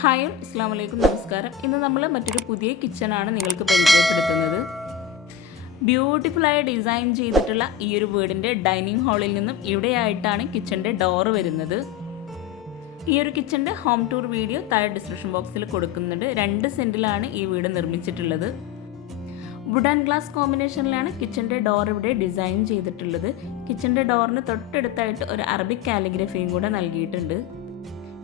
Hi അസ്സാം വലൈക്കും നമസ്കാരം. ഇന്ന് നമ്മൾ മറ്റൊരു പുതിയ കിച്ചണാണ് നിങ്ങൾക്ക് പരിചയപ്പെടുത്തുന്നത്. ബ്യൂട്ടിഫുള്ളായി ഡിസൈൻ ചെയ്തിട്ടുള്ള ഈ ഒരു വീടിൻ്റെ ഡൈനിങ് ഹാളിൽ നിന്നും ഇവിടെയായിട്ടാണ് കിച്ചൻ്റെ ഡോറ് വരുന്നത്. ഈ ഒരു കിച്ചൻ്റെ ഹോം ടൂർ വീഡിയോ താഴെ ഡിസ്ക്രിപ്ഷൻ ബോക്സിൽ കൊടുക്കുന്നുണ്ട്. 2 സെൻറ്റിലാണ് ഈ വീട് നിർമ്മിച്ചിട്ടുള്ളത്. വുഡ് ആൻഡ് ഗ്ലാസ് കോമ്പിനേഷനിലാണ് കിച്ചൻ്റെ ഡോർ ഇവിടെ ഡിസൈൻ ചെയ്തിട്ടുള്ളത്. കിച്ചൻ്റെ ഡോറിന് തൊട്ടടുത്തായിട്ട് ഒരു അറബിക് കാലിഗ്രഫിയും കൂടെ നൽകിയിട്ടുണ്ട്.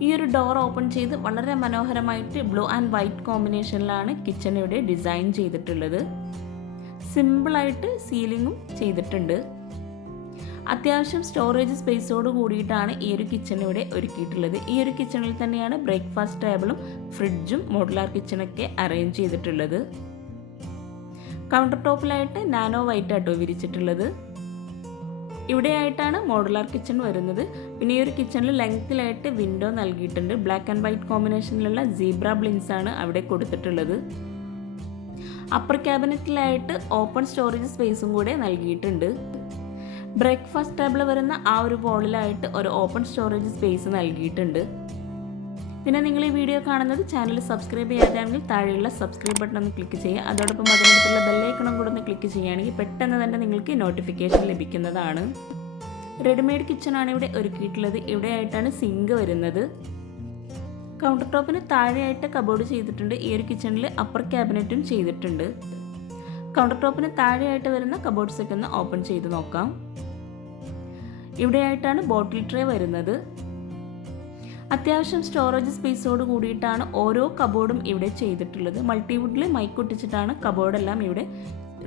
ഈ ഒരു ഡോർ ഓപ്പൺ ചെയ്ത് വളരെ മനോഹരമായിട്ട് ബ്ലൂ ആൻഡ് വൈറ്റ് കോമ്പിനേഷനിലാണ് കിച്ചൺ ഇവിടെ ഡിസൈൻ ചെയ്തിട്ടുള്ളത്. സിമ്പിളായിട്ട് സീലിങ്ങും ചെയ്തിട്ടുണ്ട്. അത്യാവശ്യം സ്റ്റോറേജ് സ്പേസോട് കൂടിയിട്ടാണ് ഈ ഒരു കിച്ചൺ ഇവിടെ ഒരുക്കിയിട്ടുള്ളത്. ഈ ഒരു കിച്ചണിൽ തന്നെയാണ് ബ്രേക്ക്ഫാസ്റ്റ് ടേബിളും ഫ്രിഡ്ജും മോഡുലാർ കിച്ചണൊക്കെ അറേഞ്ച് ചെയ്തിട്ടുള്ളത്. കൗണ്ടർ ടോപ്പിലായിട്ട് നാനോ വൈറ്റ് ആട്ടോ വിരിച്ചിട്ടുള്ളത്. ഇവിടെയായിട്ടാണ് മോഡുലാർ കിച്ചൺ വരുന്നത്. പിന്നെ ഈ ഒരു കിച്ചണിൽ ലെങ്ത്തിലായിട്ട് വിൻഡോ നൽകിയിട്ടുണ്ട്. ബ്ലാക്ക് ആൻഡ് വൈറ്റ് കോമ്പിനേഷനിലുള്ള സീബ്ര ബ്ലിൻസ് ആണ് അവിടെ കൊടുത്തിട്ടുള്ളത്. അപ്പർ ക്യാബിനറ്റിലായിട്ട് ഓപ്പൺ സ്റ്റോറേജ് സ്പേസും കൂടെ നൽകിയിട്ടുണ്ട്. ബ്രേക്ക്ഫാസ്റ്റ് ടേബിൾ വരുന്ന ആ ഒരു വോളിലായിട്ട് ഒരു ഓപ്പൺ സ്റ്റോറേജ് സ്പേസ് നൽകിയിട്ടുണ്ട്. പിന്നെ നിങ്ങൾ ഈ വീഡിയോ കാണുന്നത് ചാനൽ സബ്സ്ക്രൈബ് ചെയ്യാതെയാണെങ്കിൽ താഴെയുള്ള സബ്സ്ക്രൈബ് ബട്ടൺ ഒന്ന് ക്ലിക്ക് ചെയ്യുക. അതോടൊപ്പം അതിനടുത്തുള്ള ബെല്ലൈക്കണം കൂടെ ഒന്ന് ക്ലിക്ക് ചെയ്യുകയാണെങ്കിൽ പെട്ടെന്ന് തന്നെ നിങ്ങൾക്ക് നോട്ടിഫിക്കേഷൻ ലഭിക്കുന്നതാണ്. റെഡിമെയ്ഡ് കിച്ചണാണ് ഇവിടെ ഒരുക്കിയിട്ടുള്ളത്. ഇവിടെയായിട്ടാണ് സിങ്ക് വരുന്നത്. കൗണ്ടർ ടോപ്പിന് താഴെയായിട്ട് കബോർഡ് ചെയ്തിട്ടുണ്ട്. ഈ ഒരു കിച്ചണിൽ അപ്പർ ക്യാബിനറ്റും ചെയ്തിട്ടുണ്ട്. കൗണ്ടർ ടോപ്പിന് താഴെയായിട്ട് വരുന്ന കബോർഡ്സൊക്കെ ഒന്ന് ഓപ്പൺ ചെയ്ത് നോക്കാം. ഇവിടെയായിട്ടാണ് ബോട്ടിൽ ട്രേ വരുന്നത്. അത്യാവശ്യം സ്റ്റോറേജ് സ്പേസോട് കൂടിയിട്ടാണ് ഓരോ കബോർഡും ഇവിടെ ചെയ്തിട്ടുള്ളത്. മൾട്ടിവുഡിൽ മൈക്കൊട്ടിച്ചിട്ടാണ് കബോർഡെല്ലാം ഇവിടെ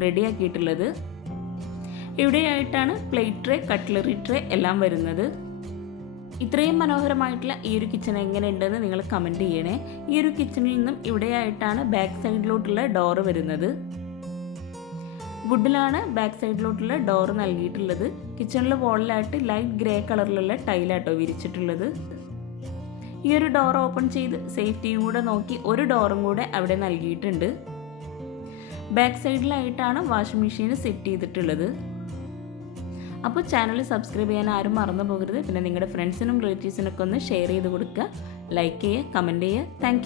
റെഡിയാക്കിയിട്ടുള്ളത്. ഇവിടെയായിട്ടാണ് പ്ലേറ്റ് ട്രേ, കട്ട്ലറി ട്രേ എല്ലാം വരുന്നത്. ഇത്രയും മനോഹരമായിട്ടുള്ള ഈ ഒരു കിച്ചൺ എങ്ങനെയുണ്ടെന്ന് നിങ്ങൾ കമൻറ്റ് ചെയ്യണേ. ഈ ഒരു കിച്ചണിൽ നിന്നും ഇവിടെയായിട്ടാണ് ബാക്ക് സൈഡിലോട്ടുള്ള ഡോറ് വരുന്നത്. വുഡിലാണ് ബാക്ക് സൈഡിലോട്ടുള്ള ഡോറ് നൽകിയിട്ടുള്ളത്. കിച്ചണിലെ വോളിലായിട്ട് ലൈറ്റ് ഗ്രേ കളറിലുള്ള ടൈലാട്ടോ വിരിച്ചിട്ടുള്ളത്. ഈ ഒരു ഡോർ ഓപ്പൺ ചെയ്ത് സേഫ്റ്റിയും കൂടെ നോക്കി ഒരു ഡോറും കൂടെ അവിടെ നൽകിയിട്ടുണ്ട്. ബാക്ക് സൈഡിലായിട്ടാണ് വാഷിംഗ് മെഷീൻ സെറ്റ് ചെയ്തിട്ടുള്ളത്. അപ്പോൾ ചാനൽ സബ്സ്ക്രൈബ് ചെയ്യാൻ ആരും മറന്നു പോകരുത്. പിന്നെ നിങ്ങളുടെ ഫ്രണ്ട്സിനും റിലേറ്റീവ്സിനൊക്കെ ഒന്ന് ഷെയർ ചെയ്ത് കൊടുക്കുക, ലൈക്ക് ചെയ്യുക, കമൻറ്റ് ചെയ്യുക. താങ്ക്